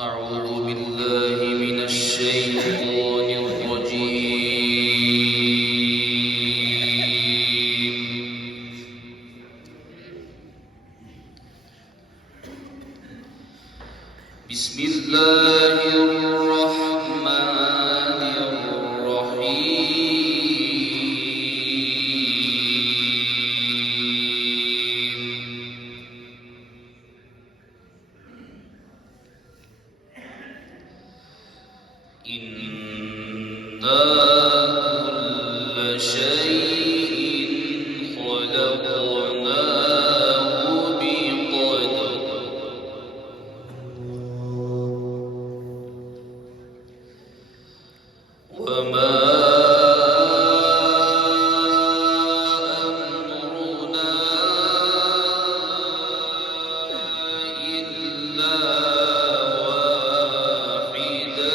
أعوذ بالله من الشيطان الرجيم. بسم الله الرحمن الرحيم. إنا كل شيء خلقناه بقدر وما أمرنا إلا واحدة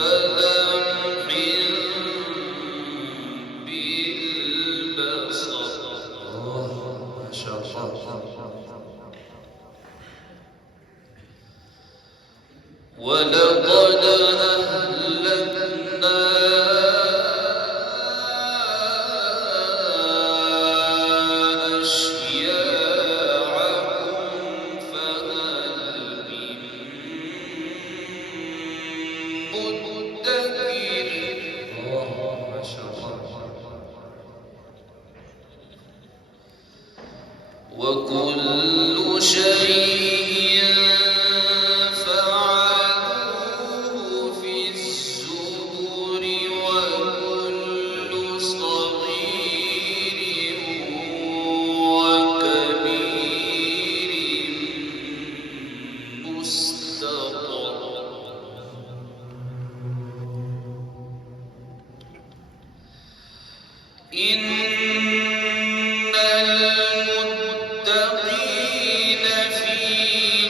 كلمح بالبصر. ما شاء الله. ولقد أهلكنا أشياعكم فهل من مدكر. ما شاء الله. وكل شيء فعلوه في الزبر وكل صغير وكبير مستطر. إن المتقين في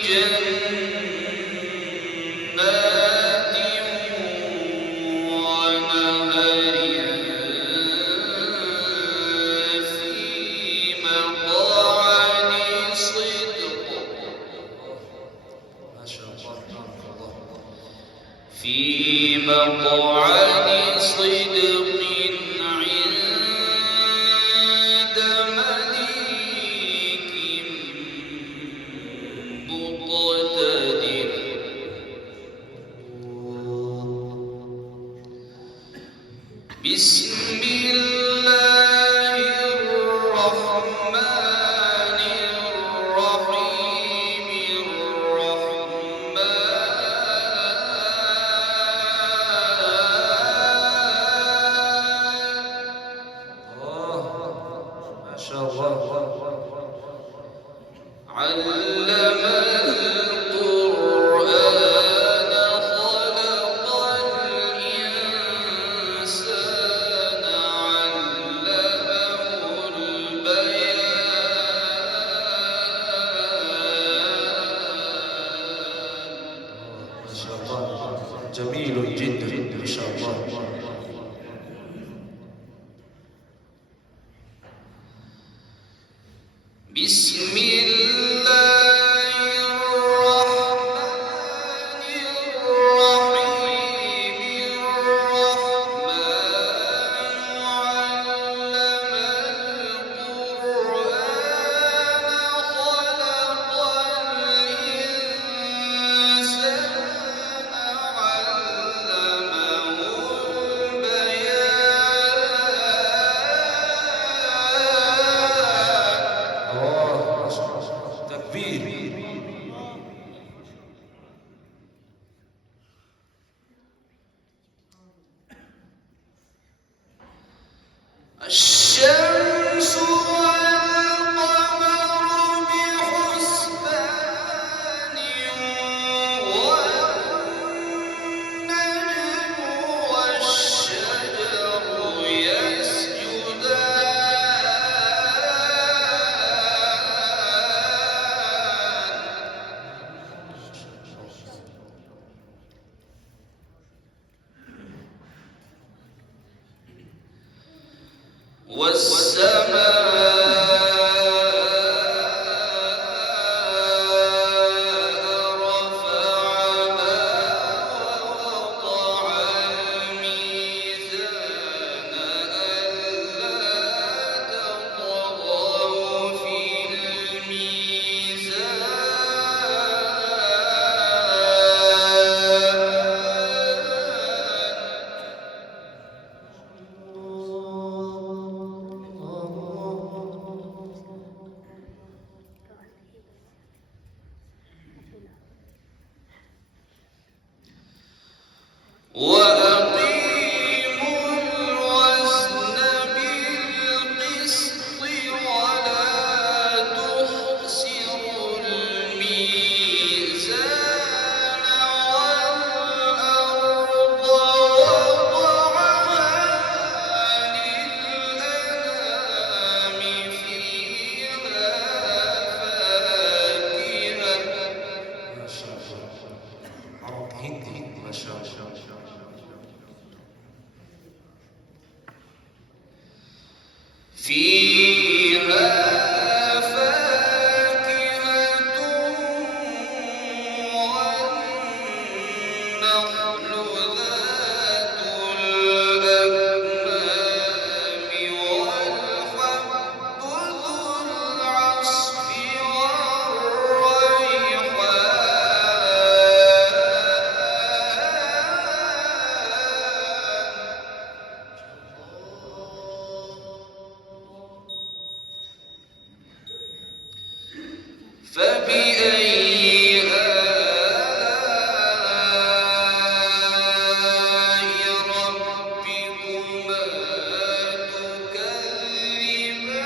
جنات ونهر في مقعد صدق. ما شاء الله. في مقعد صدق عند مليك مقتدر. بسم الله الرحمن الرحيم. ما شاء الله. علم القرآن خلق الإنسان علمه البيان. ما شاء الله. جميل جدا ما شاء الله. بسم الله الرحمن الرحيم. الرحمن علم القرآن خلق الإنسان علمه البيان. تكبير. الشمس والقمر بحسبان والنجم والشجر يسجدان. والسماء وأقيموا الوزن بالقسط ولا تخسروا الميزان والأرض وضعها للأنام فيها فاكهة. ما شاء الله، عرب هندي ما شاء الله. فيها فاكهة والنخل ذات الأكمام والحب ذو العصف فبأي آلاء ربكما تكذبان؟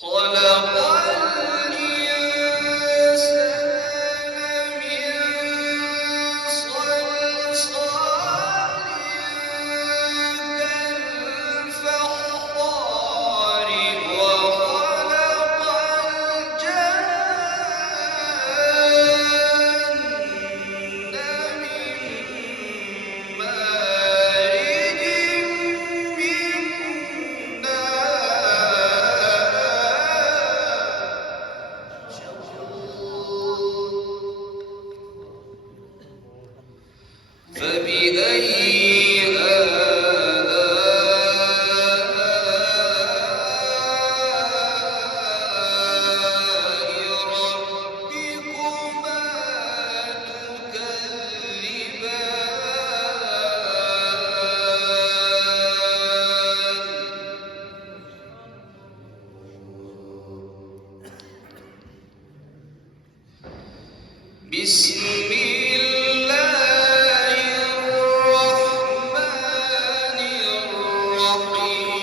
خلق الإنسان من صلصال كالفخار وخلق الجان من مارج من فبأي آلاء ربكما تكذبان؟ بسم الله الرحمن الرحيم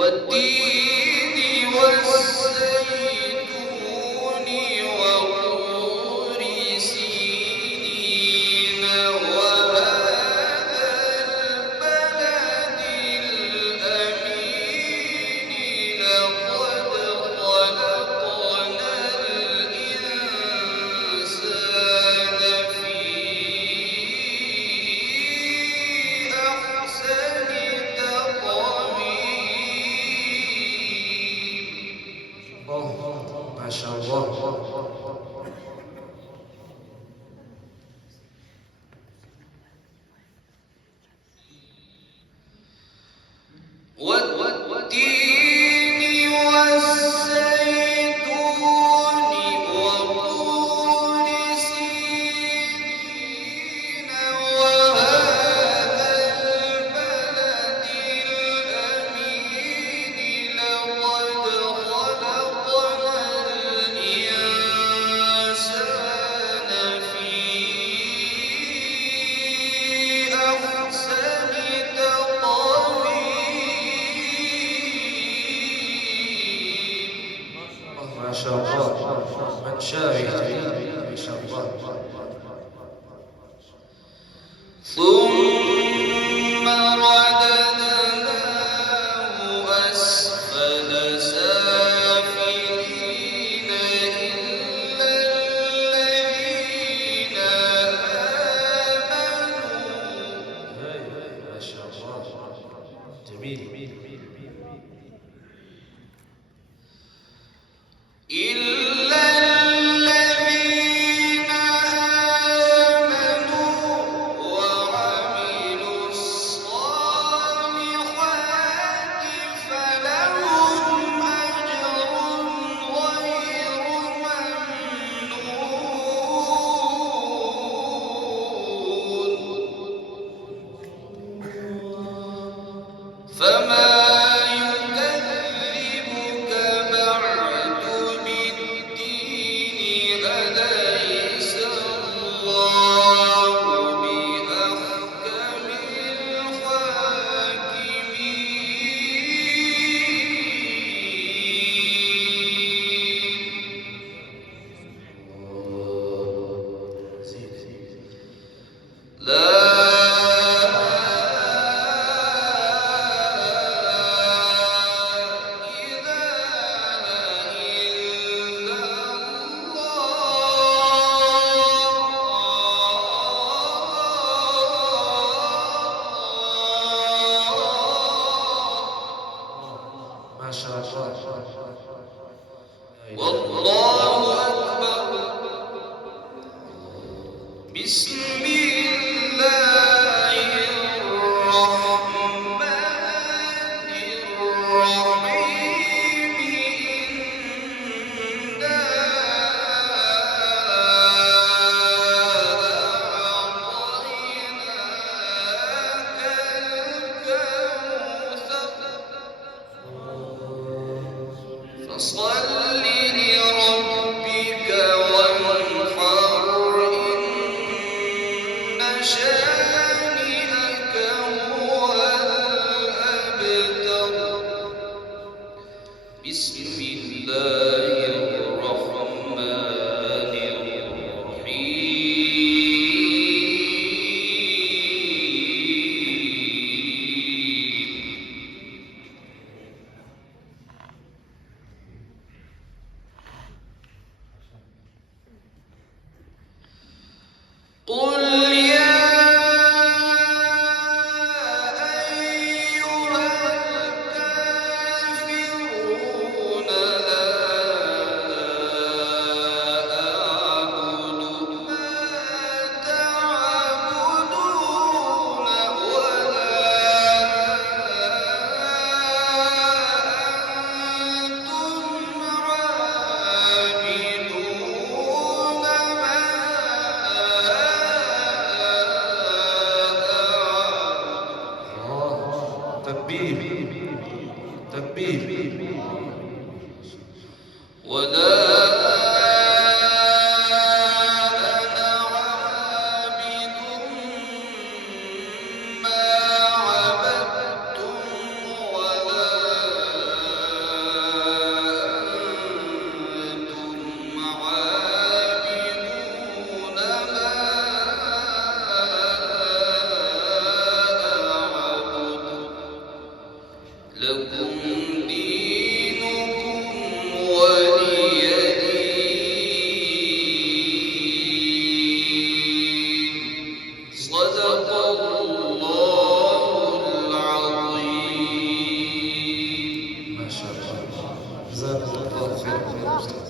والتين والزيتون وطور سينين وهذا البلد الأمين لقد خلقنا الإنسان في أحسن تقويم. ما شاء الله. والتين والزيتون وطور سينين وهذا البلد الأمين لقد خلقنا الإنسان في أحسن تقويم. ما شاء الله، من شاهد ما شاء الله. ثم رددناه أسفل سافلين إلا الذين آمنوا. ما شاء الله، جميل. إلا الذين الله أكبر. بسم الله الرحمن الرحيم. إنا أعطيناك الكوثر فصل لربك وانحر. إن شانئك هو الأبتر. بسم الله الرحمن الرحيم. قل يا أيها الكافرون لا أعبد ما تعبدون ولا أنتم عابدون ما أعبد. تكبير تكبير. ولا أنا عابد ما عبدتم ولا أنتم عابدون ما أعبد. لكم دينكم ولي دين. صدق الله العظيم. ما شاء الله. جزاك الله خير.